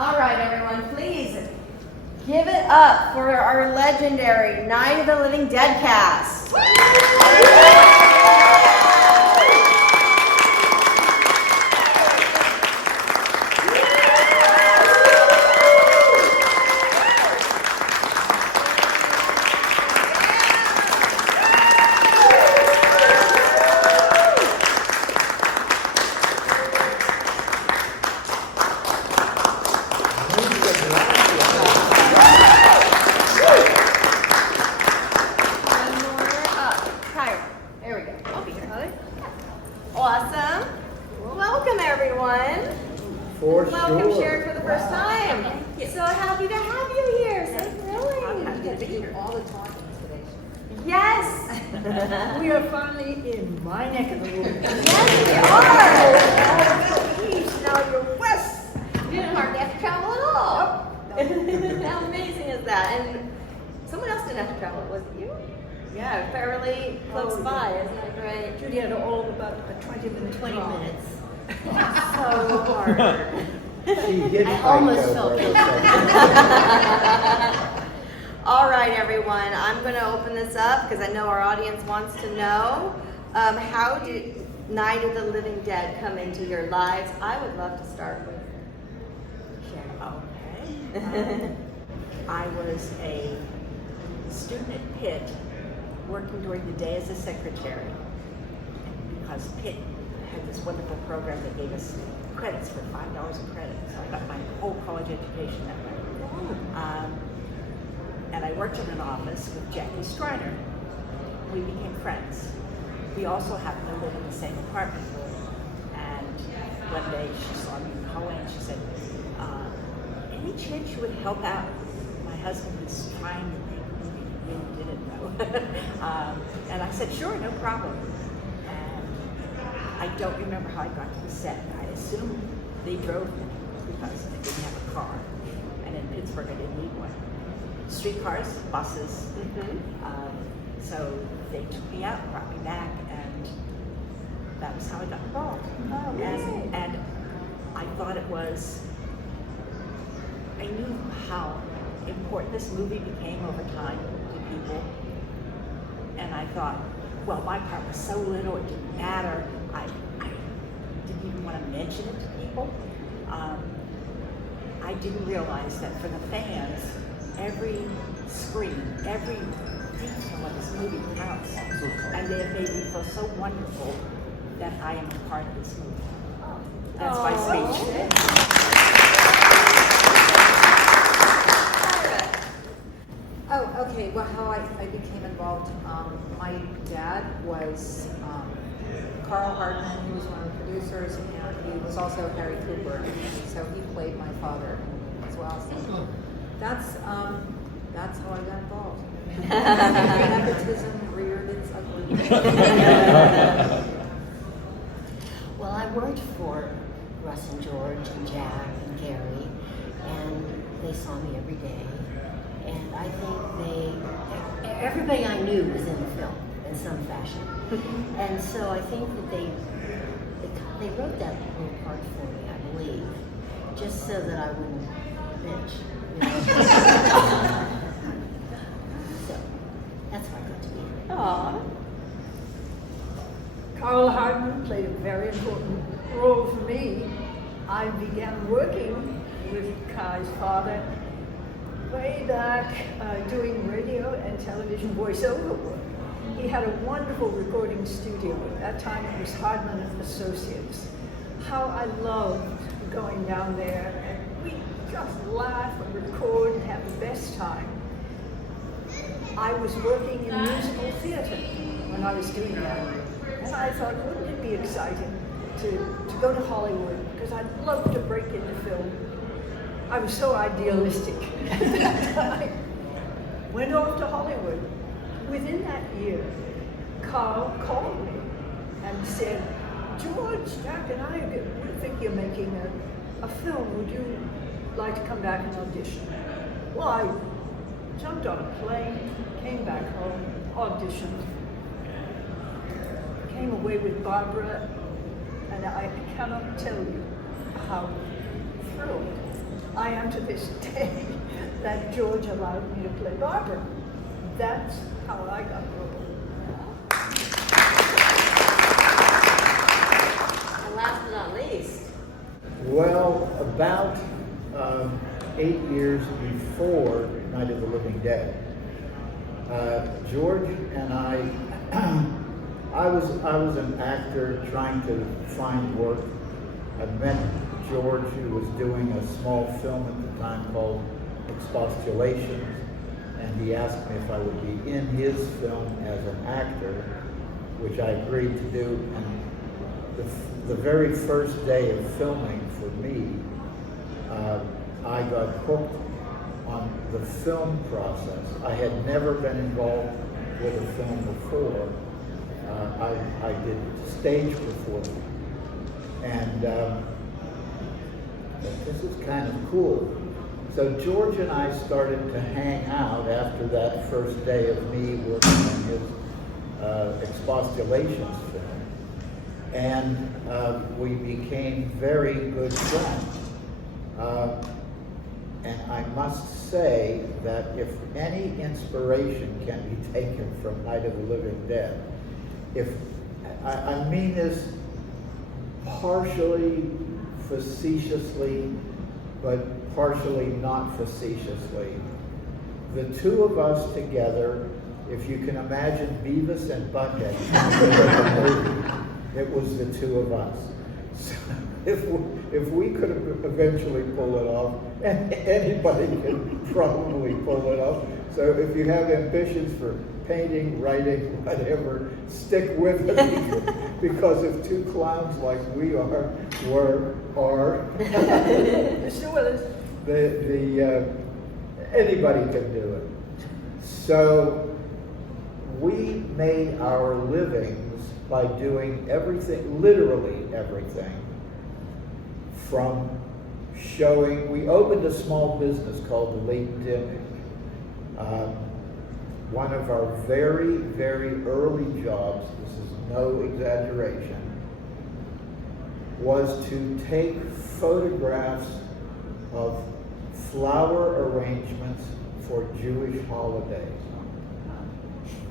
All right, everyone, please give it up for our legendary Night of the Living Dead cast. Kyra, there we go. I'll be here, Holly. Awesome. Welcome, everyone. Welcome, Sharon, for the first time. So happy to have you here. So thrilling. I'm happy to be here all the time today. Yes. We are finally in my neck of the woods. Yes, we are. East, now you're west. You didn't hardly have to travel at all. How amazing is that? And someone else didn't have to travel, was it you? Yeah, fairly close by, isn't it great? Judy had all about a 20-minute 20 drive. minutes. So hard. I almost felt guilty. All right, everyone. I'm going to open this up because I know our audience wants to know. How did Night of the Living Dead come into your lives? I would love to start with Sharon. Okay. I was a student at Pitt working during the day as a secretary because Pitt had this wonderful program that gave us credits for $5 a credit. So I got my whole college education that way. And I worked in an office with Jackie Streiner. We became friends. We also happened to live in the same apartment. And one day she saw me in the hallway and she said, any chance you would help out? My husband was trying to make a movie. We didn't know. And I said, sure, no problem. And I don't remember how I got to the set. I assume they drove me because I didn't have a car. And in Pittsburgh, I didn't need one. Streetcars, buses. So they took me out, brought me back, and that was how I got involved. Oh, really? And I thought it was, I knew how important this movie became over time to people. And I thought, well, my part was so little, it didn't matter. I didn't even want to mention it to people. I didn't realize that for the fans, every screen, every detail of this movie counts. And they have made me feel so wonderful that I am a part of this movie. That's my speech. Oh, okay. Well, how I became involved, my dad was Carroll Hardman, who was one of the producers, and he was also Harry Cooper, so he played my father as well. So that's how I got involved. Nepotism reared its ugly. Well, I worked for Russ and George and Jack and Gary, and they saw me every day. And I think everybody I knew was in the film in some fashion. And so I think that they wrote that little part for me, I believe, just so that I wouldn't bitch. You know? So that's how I got to be here. Aww. Carroll Hardman played a very important role for me. I began working with Kai's father way back doing radio and television voiceover work. He had a wonderful recording studio. At that time it was Hardman and Associates. How I loved going down there, and we just laugh and record and have the best time. I was working in musical theater when I was doing that. And I thought, wouldn't it be exciting to go to Hollywood? Because I'd love to break into film. I was so idealistic at that time. Went off to Hollywood. Within that year, Carl called me and said, George, Jack and I we think you're making a film. Would you like to come back and audition? Well, I jumped on a plane, came back home, auditioned, came away with Barbara, and I cannot tell you how thrilled I I am to this day that George allowed me to play Barbara. That's how I got the role. And last but not least, Well, about 8 years before Night of the Living Dead, George and I was an actor trying to find work. I met George, who was doing a small film at the time called Expostulations, and he asked me if I would be in his film as an actor, which I agreed to do. And the very first day of filming for me, I got hooked on the film process. I had never been involved with a film before. I did stage performing, and this is kind of cool. So George and I started to hang out after that first day of me working on his Expostulations film, and we became very good friends. And I must say that if any inspiration can be taken from Night of the Living Dead, I mean this partially facetiously, but partially not facetiously. The two of us together, if you can imagine Beavis and Butthead, it was the two of us. So if we could eventually pull it off, and anybody can probably pull it off. So if you have ambitions for painting, writing, whatever, stick with it, because if two clowns like we are, anybody can do it. So we made our livings by doing everything, literally everything, from showing. We opened a small business called The Latent Image. One of our very, very early jobs, this is no exaggeration, was to take photographs of flower arrangements for Jewish holidays.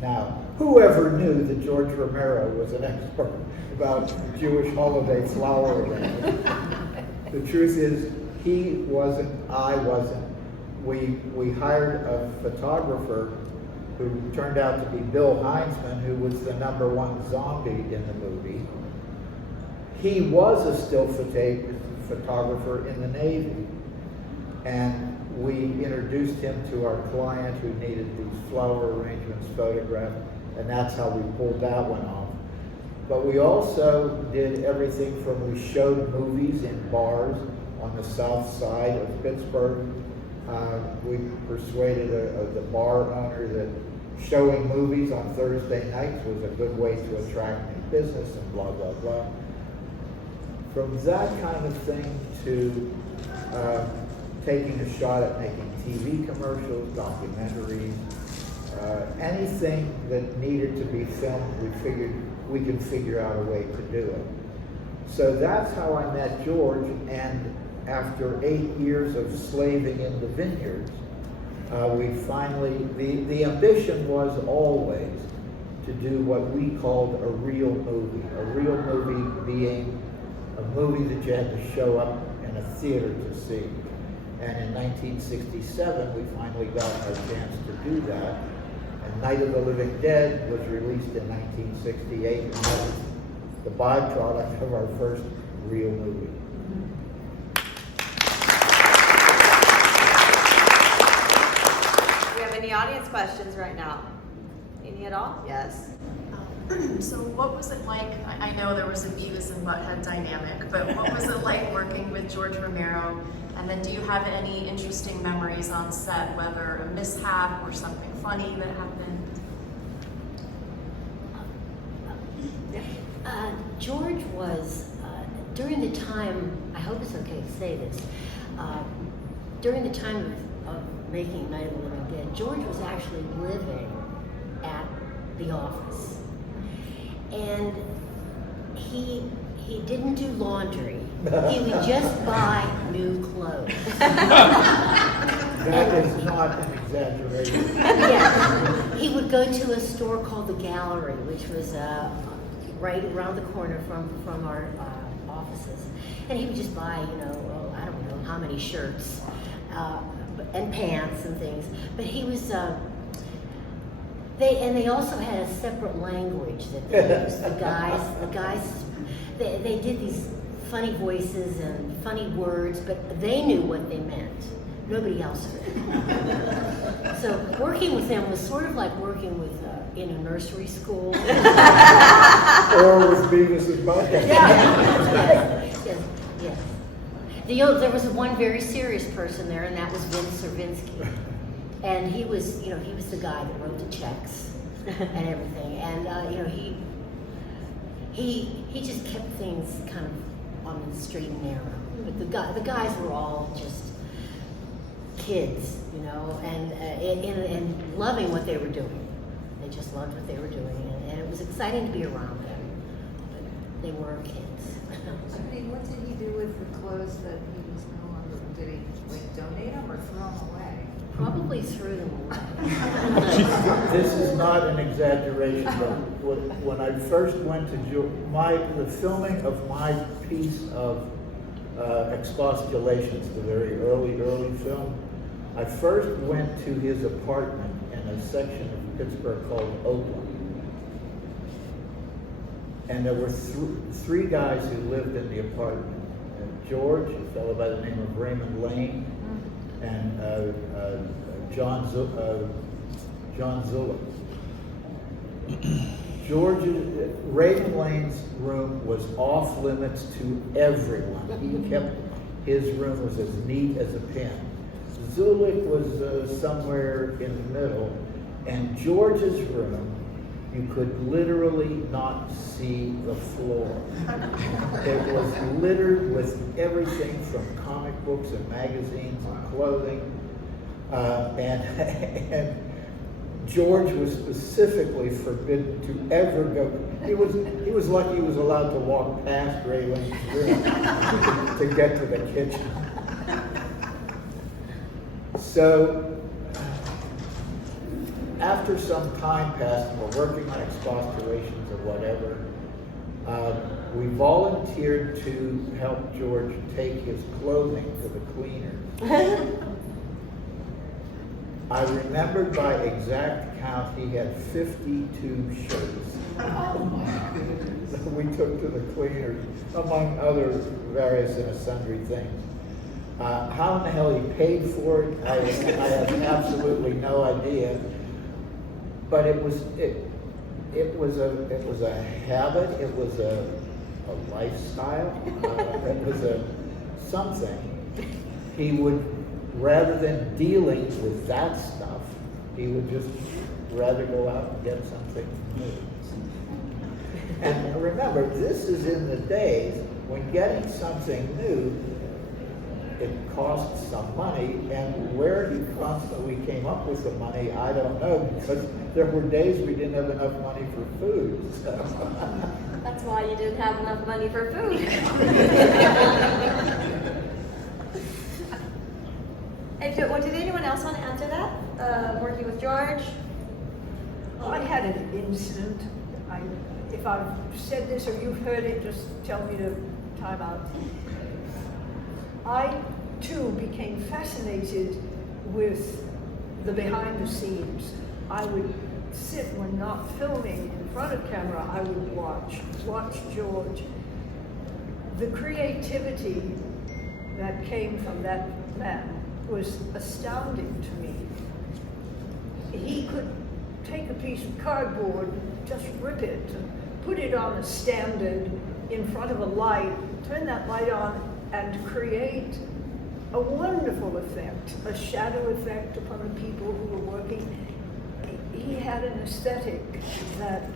Now, whoever knew that George Romero was an expert about Jewish holiday flower arrangements? The truth is, he wasn't, I wasn't. We hired a photographer who turned out to be Bill Heinzman, who was the #1 zombie in the movie. He was a still photographer in the Navy, and we introduced him to our client who needed these flower arrangements photographed, and that's how we pulled that one off. But we also did everything from, we showed movies in bars on the south side of Pittsburgh. We persuaded the bar owner that showing movies on Thursday nights was a good way to attract new business and blah, blah, blah. From that kind of thing to taking a shot at making TV commercials, documentaries, anything that needed to be filmed, we figured we could figure out a way to do it. So that's how I met George, and after 8 years of slaving in the vineyards, we finally, the ambition was always to do what we called a real movie. A real movie being a movie that you had to show up in a theater to see. And in 1967, we finally got our chance to do that. And Night of the Living Dead was released in 1968, and that was the byproduct of our first real movie. do we have any audience questions right now? Any at all? Yes. So what was it like, I know there was a Beavis and Butthead dynamic, but what was it like working with George Romero? And then do you have any interesting memories on set, whether a mishap or something funny that happened? George was, during the time, I hope it's okay to say this, during the time of making Night of the Living Dead, George was actually living at the office. And he he didn't do laundry. He would just buy new clothes. That is not an exaggeration. Yeah. He would go to a store called the Gallery, which was right around the corner from our offices. And he would just buy, I don't know how many shirts and pants and things. But he was, they also had a separate language that they used. The guys, they did these funny voices and funny words, but they knew what they meant. Nobody else did. So working with them was sort of like working with in a nursery school. Or with Beavis and Butthead. Yes. There was one very serious person there, and that was Vince Servinsky. And he was the guy that wrote the checks and everything. And he just kept things kind of on the straight and narrow. But the guys were all just kids, and loving what they were doing. They just loved what they were doing, and it was exciting to be around them. But they were kids. I mean, what did he do with the clothes that he was no longer? Did he donate them or throw them away? Probably threw them away. This is not an exaggeration, but when I first went to the filming of my piece of Expostulations, the very early film, I first went to his apartment in a section of Pittsburgh called Oakland. And there were three guys who lived in the apartment. George, a fellow by the name of Raymond Lane, and John Zulick. Raymond Lane's room was off limits to everyone. He kept his room was as neat as a pin. Zulick was somewhere in the middle, and George's room, you could literally not see the floor. It was littered with everything from comic books and magazines and clothing, and George was specifically forbidden to ever go. He was lucky he was allowed to walk past Ray Lane's room to get to the kitchen. So, after some time passed, and we're working on expostulations or whatever, we volunteered to help George take his clothing to the cleaners. I remembered by exact count he had 52 shirts. That we took to the cleaners, among other various and sundry things. How in the hell he paid for it, I have absolutely no idea. But it was a habit. It was a lifestyle. It was something. He would, rather than dealing with that stuff, he would just rather go out and get something new. And remember, this is in the days when getting something new, it costs some money, and where he constantly came up with the money, I don't know, because there were days we didn't have enough money for food. So. That's why you didn't have enough money for food. Did anyone else want to answer that? Working with George? I had an incident. If I've said this or you've heard it, just tell me to time out. I, too, became fascinated with the behind the scenes. I would sit when not filming in front of camera, I would watch George. The creativity that came from that man was astounding to me. He could take a piece of cardboard, just rip it, and put it on a standard in front of a light, turn that light on, and create a wonderful effect, a shadow effect upon the people who were working. He had an aesthetic that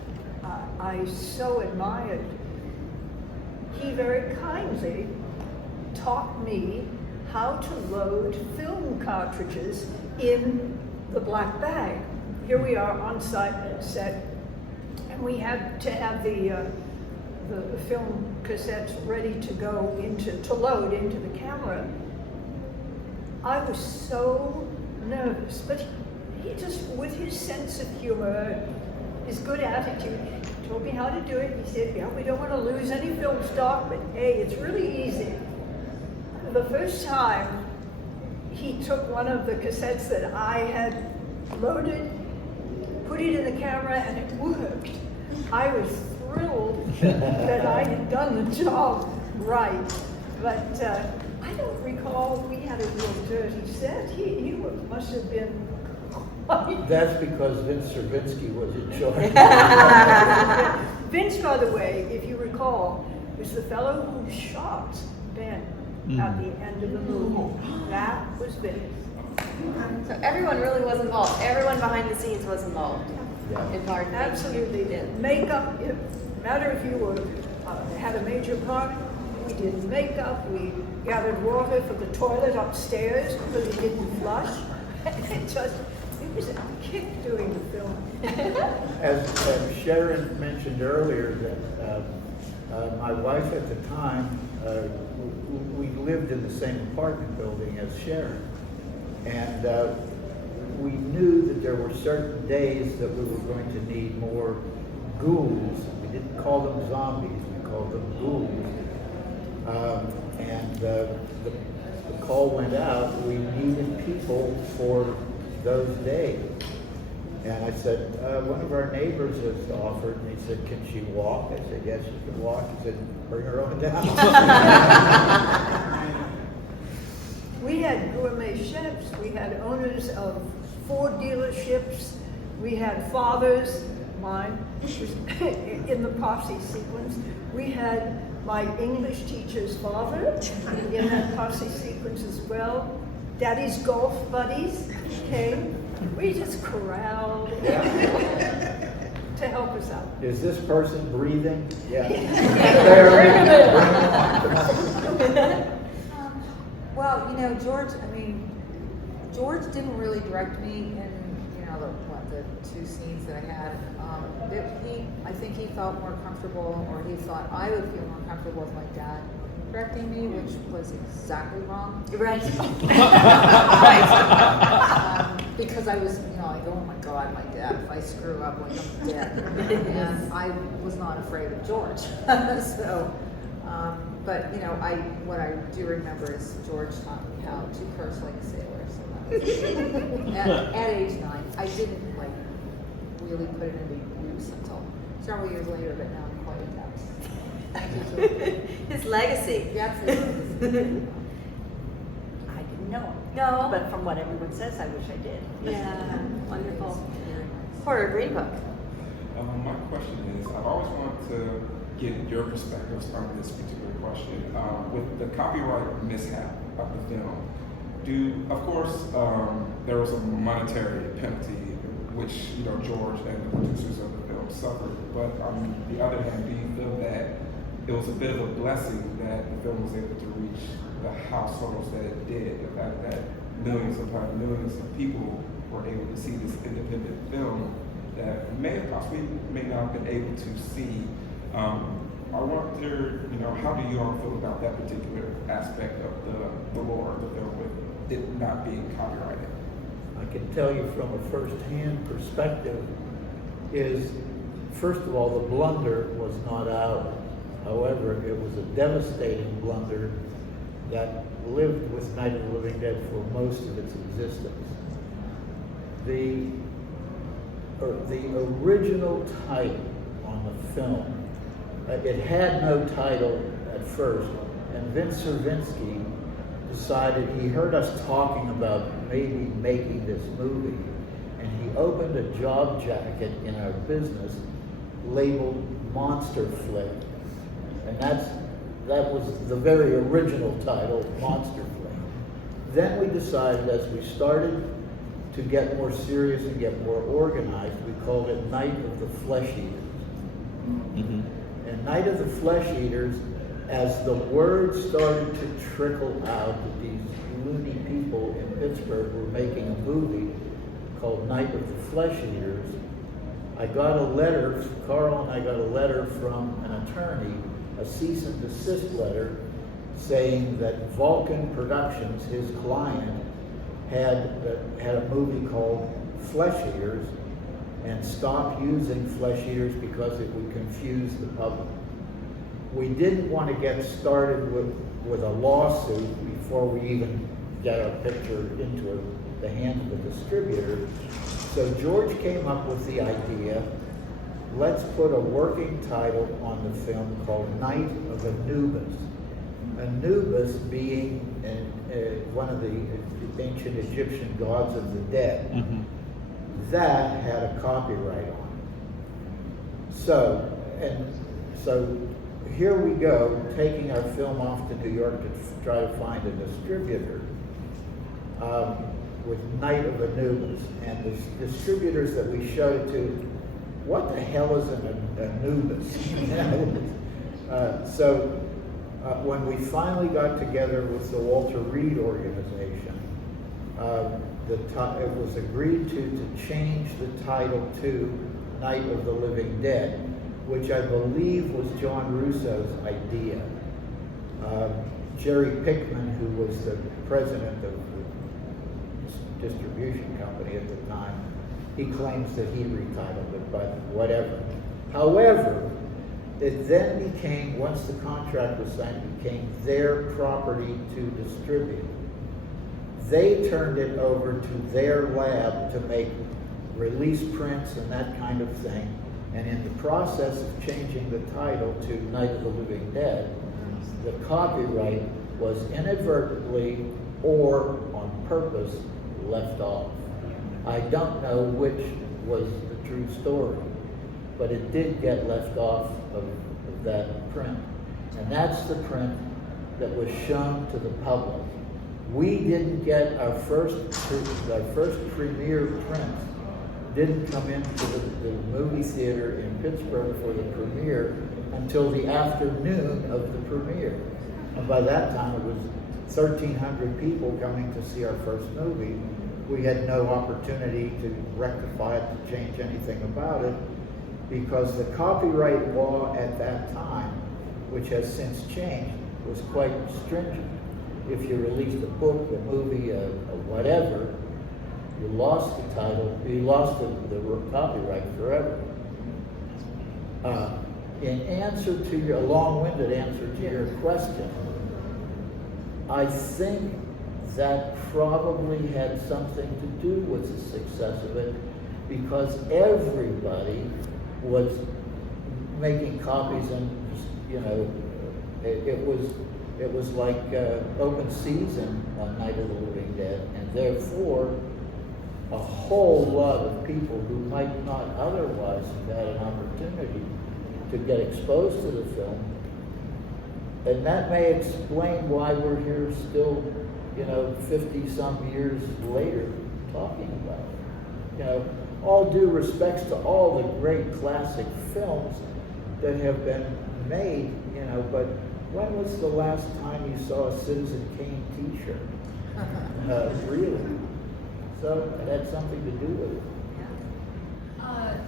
I so admired. He very kindly taught me how to load film cartridges in the black bag. Here we are on set, and we had to have the the film cassettes ready to go to load into the camera, I was so nervous. But he just, with his sense of humor, his good attitude, told me how to do it. He said, yeah, we don't want to lose any film stock, but hey, it's really easy. The first time, he took one of the cassettes that I had loaded, put it in the camera, and it worked. I was thrilled that I had done the job right. But I don't recall we had a real dirty set. He must have been quite... That's because Vince Cervinsky was in charge. Vince, by the way, if you recall, was the fellow who shot Ben at the end of the movie. That was Vince. So everyone really was involved. Everyone behind the scenes was involved. Yeah. In part. Absolutely. Makeup, no matter if you were had a major part, we did makeup, we gathered water for the toilet upstairs because it didn't flush. It was a kick doing the film. As Sharon mentioned earlier, that my wife at the time, we lived in the same apartment building as Sharon. And we knew that there were certain days that we were going to need more ghouls. We didn't call them zombies, we called them ghouls. And the call went out, we needed people for those days. And I said, one of our neighbors has offered, and he said, can she walk? I said, yes, she can walk. He said, bring her on down. We had gourmet chefs, we had owners of Ford dealerships, we had fathers, mine, was in the posse sequence. We had my English teacher's father in that posse sequence as well. Daddy's golf buddies came. We just corralled to help us out. Is this person breathing? Yeah. Well, you know, George didn't really direct me in, the two scenes that I had. I think he felt more comfortable, or he thought I would feel more comfortable with my dad directing me, which was exactly wrong. Right. Because I was, like, oh my God, my dad, if I screw up, like, I'm dead. And I was not afraid of George. So, but, what I do remember is George taught me how to curse like a sailor. So that was at age 9. I didn't, really put it into use until several years later, but now I'm quite adept. His legacy. That's it. I didn't know him. No. But from what everyone says, I wish I did. Yeah, wonderful. Very nice. Porter Green Book. My question is, I've always wanted to get your perspectives on this particular question. With the copyright mishap of the film, of course, there was a monetary penalty which George and the producers of the film suffered. But on the other hand, do you feel that it was a bit of a blessing that the film was able to reach the households that it did? The fact that millions upon millions of people were able to see this independent film that may not have been able to see. I wonder, how do you all feel about that particular aspect of the lore of the film with it not being copyrighted? I can tell you from a first-hand perspective is, first of all, the blunder was not ours. However, it was a devastating blunder that lived with Night of the Living Dead for most of its existence. The original title on the film, it had no title at first, and Vince Cervinsky decided, he heard us talking about maybe making this movie, and he opened a job jacket in our business labeled Monster Flick. And that was the very original title, Monster Flick. Then we decided, as we started to get more serious and get more organized, we called it Night of the Flesh Eaters. Mm-hmm. And Night of the Flesh Eaters, as the word started to trickle out that these loony people in Pittsburgh were making a movie called Night of the Flesh Eaters, I got a letter, Carroll and I got a letter from an attorney, a cease and desist letter, saying that Vulcan Productions, his client, had a movie called Flesh Eaters, and stopped using Flesh Eaters because it would confuse the public. We didn't want to get started with a lawsuit before we even get our picture into the hands of the distributor. So George came up with the idea, let's put a working title on the film called Night of Anubis. Anubis being one of the ancient Egyptian gods of the dead. Mm-hmm. That had a copyright on it. So here we go, taking our film off to New York to try to find a distributor with Night of Anubis. And the distributors that we showed it to, what the hell is an Anubis? When we finally got together with the Walter Reed organization, it was agreed to change the title to Night of the Living Dead, which I believe was John Russo's idea. Jerry Pickman, who was the president of the distribution company at the time, he claims that he retitled it, but whatever. However, it then became, once the contract was signed, it became their property to distribute. They turned it over to their lab to make release prints and that kind of thing. And in the process of changing the title to Night of the Living Dead, the copyright was inadvertently or on purpose left off. I don't know which was the true story, but it did get left off of that print. And that's the print that was shown to the public. We didn't get our first premiere print, didn't come into the movie theater in Pittsburgh for the premiere until the afternoon of the premiere. And by that time it was 1,300 people coming to see our first movie. We had no opportunity to rectify it, to change anything about it, because the copyright law at that time, which has since changed, was quite stringent. If you released a book, a movie, whatever, you lost the title, you lost the copyright forever. In answer to your, a long-winded answer to your question, I think that probably had something to do with the success of it, because everybody was making copies, and it was like open season on Night of the Living Dead, and therefore a whole lot of people who might not otherwise have had an opportunity to get exposed to the film. And that may explain why we're here still, 50 some years later talking about it. All due respects to all the great classic films that have been made, but when was the last time you saw a Citizen Kane t-shirt? Really? So it had something to do with it.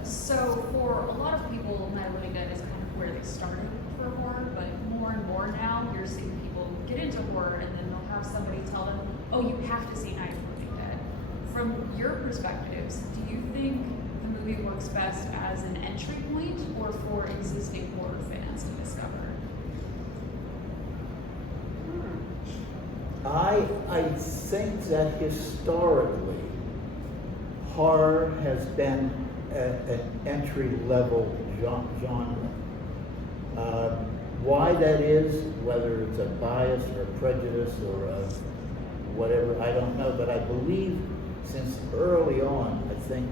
So for a lot of people, Night of the Living Dead is kind of where they started for horror, but more and more now, you're seeing people get into horror and then they'll have somebody tell them, oh, you have to see Night of the Living Dead. From your perspectives, do you think the movie works best as an entry point or for existing horror fans to discover? I think that historically, horror has been an entry-level genre. Why that is, whether it's a bias or a prejudice or a whatever, I don't know. But I believe since early on, I think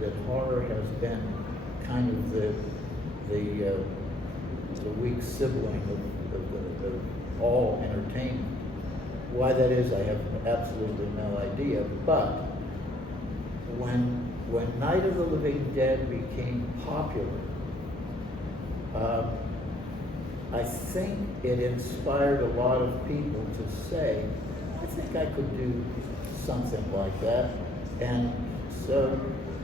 that horror has been kind of the weak sibling of all entertainment. Why that is, I have absolutely no idea. But when Night of the Living Dead became popular, I think it inspired a lot of people to say, I think I could do something like that. And So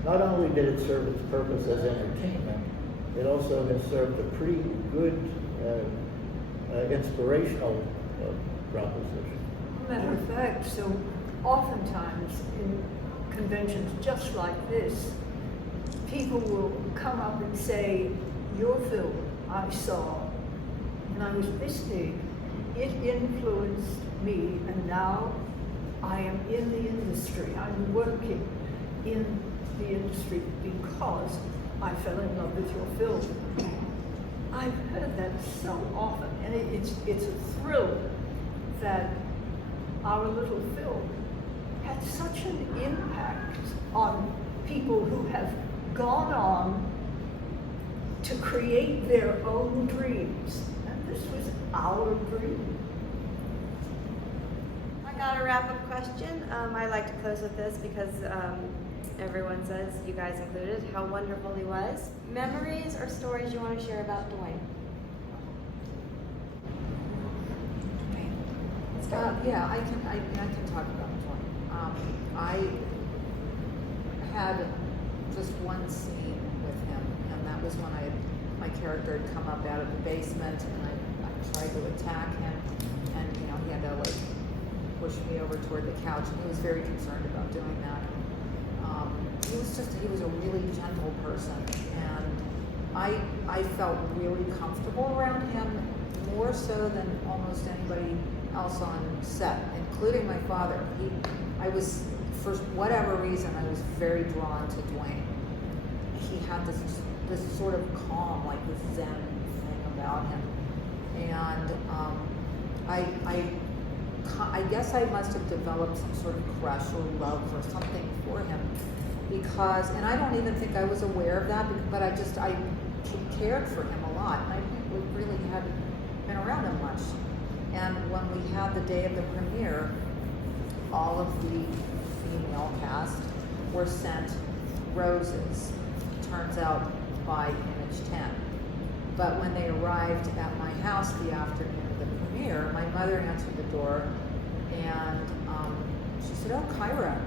not only did it serve its purpose as entertainment, it also has served a pretty good inspirational proposition. Matter of fact, so oftentimes in conventions just like this, people will come up and say, your film I saw when I was this big, it influenced me, and now I am in the industry. I'm working in the industry because I fell in love with your film. I've heard that so often, and it's a thrill that our little film had such an impact on people who have gone on to create their own dreams. And this was our dream. I got a wrap-up question. I like to close with this because everyone says, you guys included, how wonderful he was. Memories or stories you want to share about Dwayne? Yeah, I can talk about John. I had just one scene with him, and that was when my character had come up out of the basement, and I tried to attack him, and he had to like push me over toward the couch, and he was very concerned about doing that. He was a really gentle person, and I felt really comfortable around him, more so than almost anybody else on set, including my father. I was, for whatever reason, I was very drawn to Dwayne. He had this sort of calm, like this zen thing about him, and I guess I must have developed some sort of crush or love or something for him, because, and I don't even think I was aware of that, but I cared for him a lot, and I really hadn't been around him much. And when we had the day of the premiere, all of the female cast were sent roses, turns out by Image 10. But when they arrived at my house the afternoon of the premiere, my mother answered the door, and she said, "Oh, Kyra,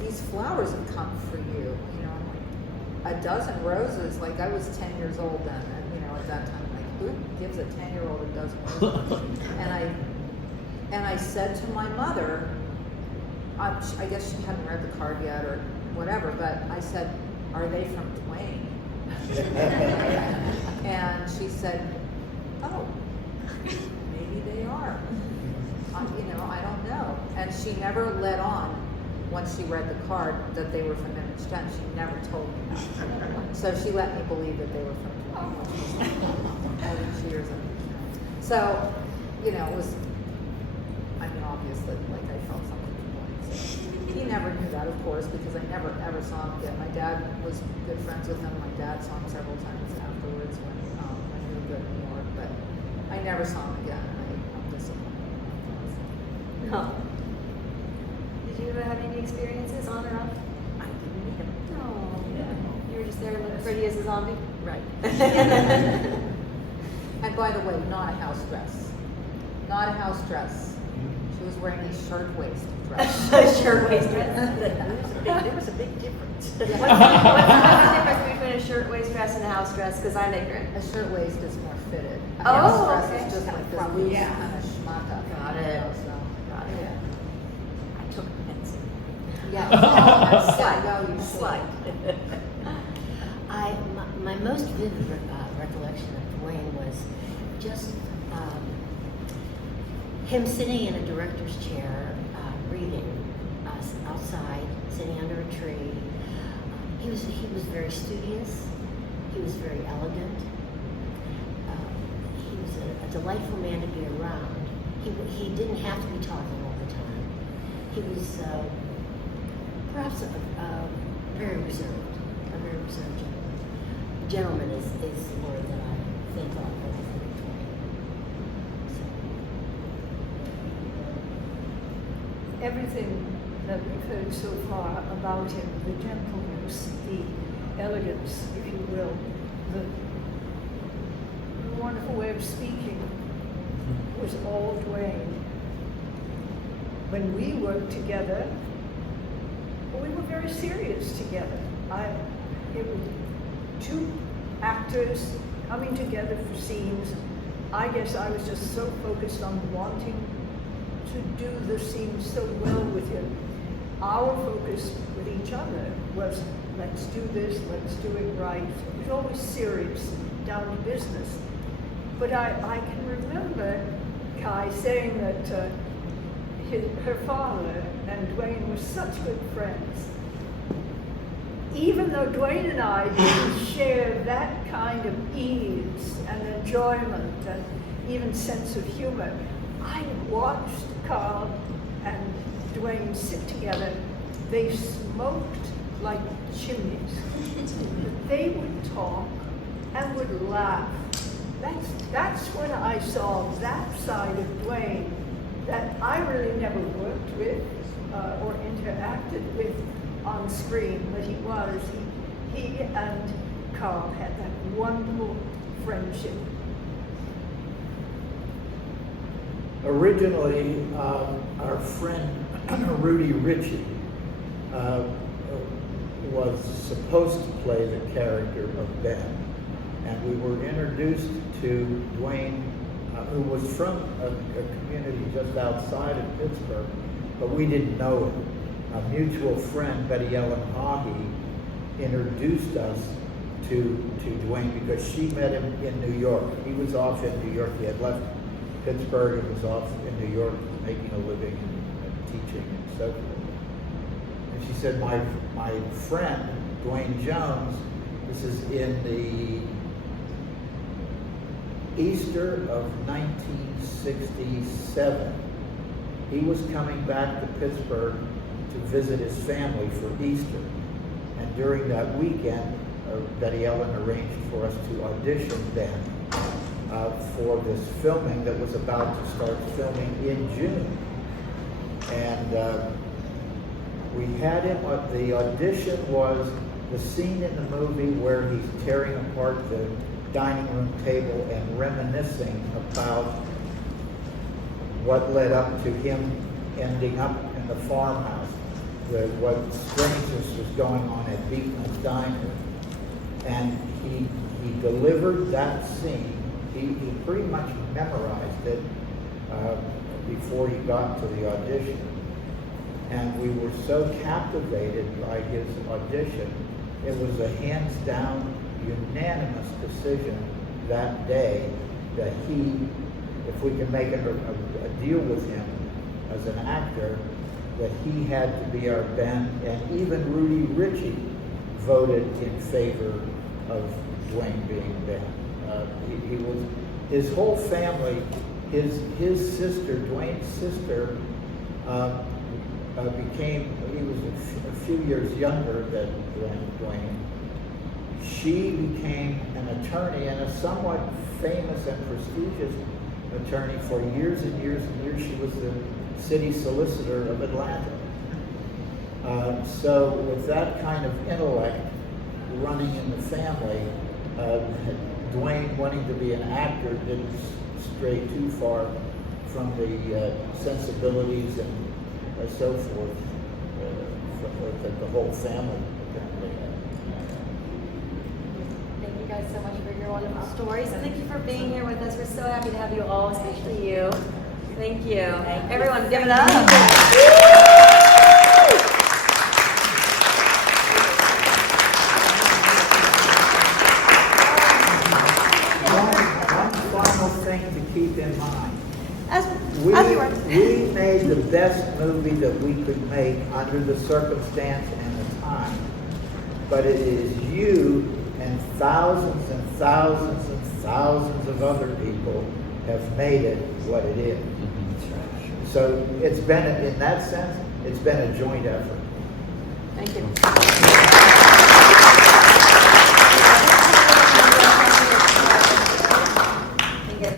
these flowers have come for you." I'm like, a dozen roses? Like, I was 10 years old then, and at that time, who gives a 10-year-old a dozen roses? and I said to my mother, I guess she hadn't read the card yet or whatever, but I said, "Are they from Dwayne?" And she said, "Oh, maybe they are. I don't know." And she never let on, once she read the card, that they were from Image 10. She never told me that. So she let me believe that they were from Dwayne. Years. So, it was, obviously, like, I felt something for Dwayne. So he never knew that, of course, because I never ever saw him again. My dad was good friends with him. My dad saw him several times afterwards when we would go to New York, but I never saw him again, and I'm disappointed. No. Did you ever have any experiences on or off? I didn't meet him. No. You were just there looking pretty as a zombie? Right. And by the way, not a house dress. Not a house dress. She was wearing a shirtwaist dress. A shirtwaist dress? There was a big difference. What's the difference between a shirtwaist dress and a house dress? Because I'm ignorant. A shirtwaist is more fitted. A Oh, house dress okay. is just like this Probably, loose yeah. kind of schmata. Got it. So, Got it. yeah. I took offense. Yeah. Slight. Yeah, you Slight. My most vivid recollection of Dwayne was just him sitting in a director's chair, reading outside, sitting under a tree. He was very studious. He was very elegant. He was a delightful man to be around. He didn't have to be talking all the time. He was perhaps very reserved, a very reserved gentleman. Gentleman is the word that I think of when I think of Dwayne. Everything that we've heard so far about him, the gentleness, the elegance, if you will, the wonderful way of speaking was all Dwayne. When we worked together, we were very serious together. It was two actors coming together for scenes. I guess I was just so focused on wanting to do the scene so well with him. Our focus with each other was, let's do this, let's do it right. It was always serious, down to business. But I can remember Kai saying that her father and Dwayne were such good friends. Even though Dwayne and I didn't share that kind of ease and enjoyment and even sense of humor, I watched Carl and Dwayne sit together. They smoked like chimneys. They would talk and would laugh. That's when I saw that side of Dwayne that I really never worked with or interacted with on screen, but he and Carl had that wonderful friendship. Originally, our friend Rudy Ritchie was supposed to play the character of Ben, and we were introduced to Dwayne, who was from a community just outside of Pittsburgh, but we didn't know him. A mutual friend, Betty Ellen Haughey, introduced us to Dwayne because she met him in New York. He was off in New York. He had left Pittsburgh and was off in New York making a living and teaching and so forth. And she said, my friend, Dwayne Jones, this is in the Easter of 1967. He was coming back to Pittsburgh to visit his family for Easter. And during that weekend, Betty Ellen arranged for us to audition then for this filming that was about to start filming in June. And we had him, the audition was the scene in the movie where he's tearing apart the dining room table and reminiscing about what led up to him ending up in the farmhouse, what strangeness was going on at Beekman's Diner. And he delivered that scene. He pretty much memorized it before he got to the audition. And we were so captivated by his audition, it was a hands down, unanimous decision that day that if we can make a deal with him as an actor, that he had to be our Ben, and even Rudy Ritchie voted in favor of Dwayne being Ben. He was, his whole family, his sister, Dwayne's sister, he was a few years younger than Dwayne. She became an attorney, and a somewhat famous and prestigious attorney for years and years and years. She was the city solicitor of Atlanta. So with that kind of intellect running in the family, Dwayne wanting to be an actor didn't stray too far from the sensibilities and so forth that the whole family apparently had. Thank you guys so much for your wonderful stories. Thank you for being here with us. We're so happy to have you all, especially you. Thank you. Everyone, give it up. One final thing to keep in mind. We made the best movie that we could make under the circumstance and the time. But it is you and thousands and thousands and thousands of other people have made it what it is. So it's been, in that sense, it's been a joint effort. Thank you.